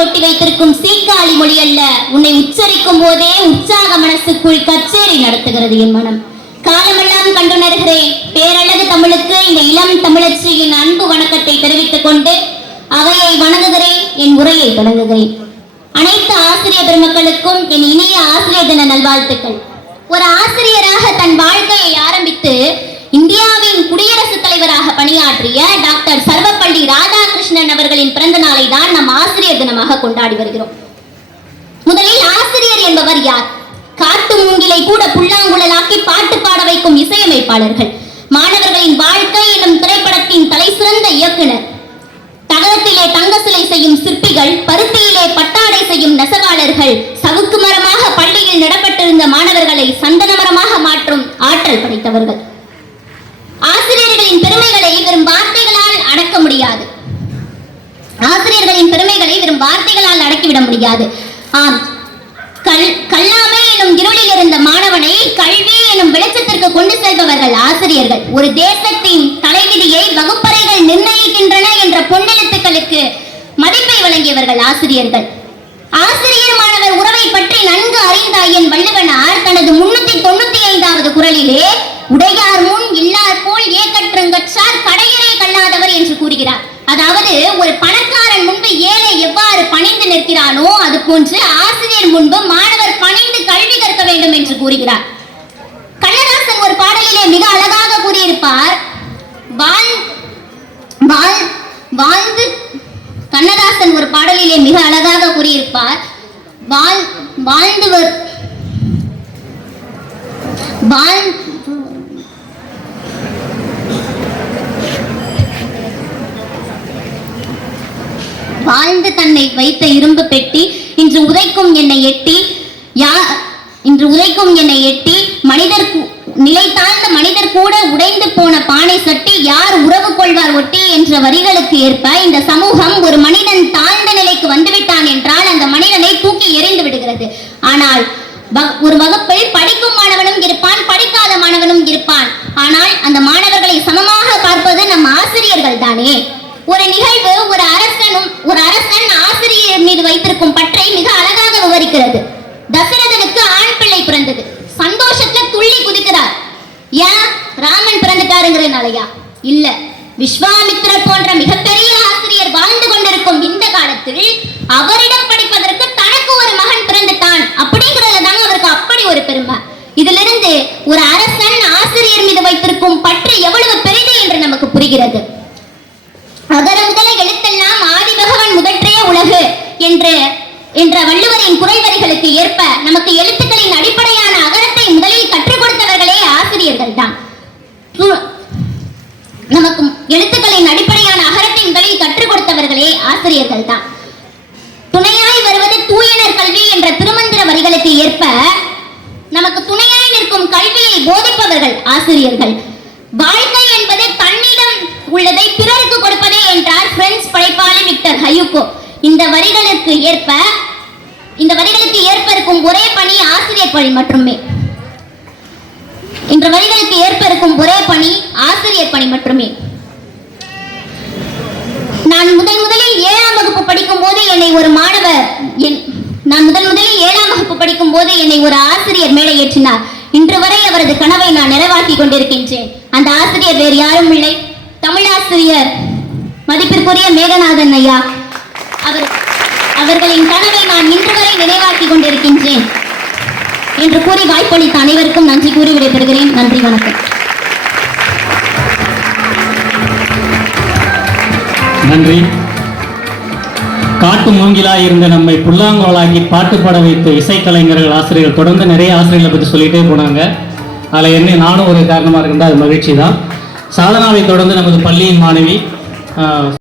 கொட்டி வைத்திருக்கும் சீக்காளி மொழி அல்ல, உன்னை உச்சரிக்கும் போதே உற்சாக மனசுக்குள் கச்சேரி நடத்துகிறது என் மனம். காலமெல்லாம் கண்டுணர்கிறேன் பேரழகு தமிழுக்கு இந்த இளம் தமிழச்சியின் அன்பு வணக்கத்தை தெரிவித்துக் கொண்டு அவையை வணங்குகிறேன், என் உரையை தொடங்குகிறேன். அனைத்து ஆசிரியர் பெருமக்களுக்கும் என் இனிய ஆசிரியர் தின நல்வாழ்த்துக்கள். ஒரு ஆசிரியராக தன் வாழ்க்கையை ஆரம்பித்து இந்தியாவின் குடியரசுத் தலைவராக பணியாற்றிய டாக்டர் சர்வப்பள்ளி ராதாகிருஷ்ணன் அவர்களின் பிறந்த நாளை தான் நம் ஆசிரியர் தினமாக கொண்டாடி வருகிறோம். முதலில் ஆசிரியர் என்பவர் யார்? காட்டு மூங்கிலை கூட புல்லாங்குழலாக்கி பாட்டு பாட வைக்கும் இசையமைப்பாளர்கள், மாணவர்களின் வாழ்க்கை எனும் திரைப்படத்தின் தலை சிறந்த இயக்குனர், தகரத்திலே தங்க சிலை செய்யும் சிற்பிகள், பருத்தியிலே பட்டாடை செய்யும் நெசவாளர்கள், சவுக்கு மரமாக பள்ளியில் நடப்பட்டிருந்த மாணவர்களை சந்தன மரமாக மாற்றும் ஆற்றல் படைத்தவர்கள். ஆசிரியர்களின் பெருமைகளை வெறும் வார்த்தைகளால் அடக்க முடியாது. ஆசிரியர்களின் பெருமைகளை வெறும் வார்த்தைகளால் அடக்கிவிட முடியாது. ஆம், கல்லாமை எனும் இருளில் இருந்த மாணவனை கல்வி எனும் வெளிச்சத்திற்கு கொண்டு செல்பவர்கள் ஆசிரியர்கள். ஒரு தேசத்தின் தலைவிதியை வகுப்பறைகள் நிர்ணயிக்கின்றன என்ற பொன்னெழுத்துக்களுக்கு மதிப்பை வழங்கியவர்கள் ஆசிரியர்கள். ஆசிரியர் மாணவர் உறவை பற்றி நன்கு அறிந்த ஐயன் வள்ளுவனார் தனது 395வது குறளிலே உடையார் முன் இல்லார் போல் ஏக்கற்றுங்கற்றார் கடையரை கல்லாதவர் என்று கூறுகிறார். அதாவது ஒரு பணக்காரன் முன்பு ஏழை எவ்வாறு பணிந்து நிற்கிறானோ அது போன்று ஆசிரியர் முன்பு மாணவர் பணிந்து கல்வி கற்க வேண்டும் என்று கூறுகிறார். கண்ணதாசன் ஒரு பாடலிலே மிக அழகாக கூறியிருப்பார், கண்ணதாசன் ஒரு பாடலிலே மிக அழகாக கூறியிருப்பார், வாழ்ந்து தன்னை வைத்த இரும்பு பெட்டி இன்று உதைக்கும் என்னை எட்டி மனிதர் நிலை தாழ்ந்த மனிதர் கூட உடைந்து போன பானை சட்டி யார் உறவு கொள்வார் ஒட்டி என்ற வரிகளுக்கு ஏற்ப இந்த சமூகம் ஒரு மனிதன் தாழ்ந்த நிலைக்கு வந்துவிட்டான் என்றால் அந்த மனிதனை தூக்கி எறிந்து விடுகிறது. ஆனால் ஒரு வகுப்பில் படிக்கும் மாணவனும் இருப்பான், படிக்காத மாணவனும் இருப்பான். ஆனால் அந்த மாணவர்களை சமமாக பார்ப்பது நம் ஆசிரியர்கள் தானே. ஒரு நிகழ்வு ஒரு அரசன் ஆசிரியர் மீது வைத்திருக்கும் பற்றை மிக அழகாக விவரிக்கிறது. தசரதனுக்கு ஆண் பிள்ளை பிறந்தது, சந்தோஷத்துல துள்ளி குதிக்கிறார். ஏன்? ராமன் பிறந்துட்டாருங்கிறனாலயா? இல்ல, விஸ்வாமித்திரர் போன்ற மிகப்பெரிய ஆசிரியர் வாழ்ந்து கொண்டிருக்கும் இந்த காலத்தில் அவரிடம் படிப்பதற்கு தனக்கு ஒரு மகன் பிறந்துட்டான் அப்படிங்கிறதுல தாங்க அவருக்கு அப்படி ஒரு பெருமை. இதிலிருந்து ஒரு அரசன் ஆசிரியர் மீது வைத்திருக்கும் பற்று எவ்வளவு பெரிது என்று நமக்கு புரிகிறது. அகர முதல எழுத்தெல்லாம் ஆதி பகவன் முதற்றே உலகு என்ற வள்ளுவரின் குறள் வரிகளுக்கு ஏற்ப நமக்கு எழுத்துக்களின் அடிப்படையான அகரத்தை முதலில் கற்றுக் கொடுத்தவர்களே ஆசிரியர்கள் தான். நமக்கு எழுத்துக்களின் அடிப்படையான அகரத்தை முதலில் கற்றுக் கொடுத்தவர்களே ஆசிரியர்கள் தான். துணையாய் வருவது தூயனர் கல்வி என்ற திருமந்திர வரிகளுக்கு ஏற்ப நமக்கு துணையாய் நிற்கும் கல்வியை போதிப்பவர்கள் ஆசிரியர்கள். வாழ்க்கை என்பது தன்னிடம் உள்ளதை பிறருக்கு கொடுப்பதே என்றார் பிரெஞ்சு படைப்பாளி விக்டர் ஹயூகோ. இந்த வரிகளுக்கு ஏற்ப இருக்கும் ஒரே பணி ஆசிரியர் பணி மட்டுமே. இந்த வரிகளுக்கு ஏற்ப இருக்கும் ஒரே பணி ஆசிரியர் பணி மட்டுமே. நான் முதலில் 7ஆம் வகுப்பு படிக்கும் போது என்னை ஒரு ஆசிரியர் மேடை ஏற்றினார். இன்று வரை அவரது கனவை நான் நிறைவாக்கி கொண்டிருக்கின்றேன். அந்த ஆசிரியர் வேறு யாரும் இல்லை, தமிழாசிரியர் மதிப்பிற்குரிய மேகநாதன் ஐயா. அவர்களின் கனவை நான் இன்று வரை நினைவாக்கி கொண்டிருக்கின்றேன் என்று கூறி வாய்ப்பளித்த அனைவருக்கும் நன்றி கூறி விடைபெறுகிறேன். நன்றி, வணக்கம். நன்றி. காட்டு மூங்கிலாய் இருந்த நம்மை புல்லாங்குழலாக்கி பாட்டு பாட வைத்த இசைக்கலைஞர்கள், ஆசிரியர்கள் தொடர்ந்து நிறைய ஆசிரியர்களை பற்றி சொல்லிட்டே போனாங்க. அதில் என்ன நானும் ஒரு காரணமாக இருந்தால் அது மகிழ்ச்சி தான். சாதனாவை தொடர்ந்து நமது பள்ளியின் மாணவி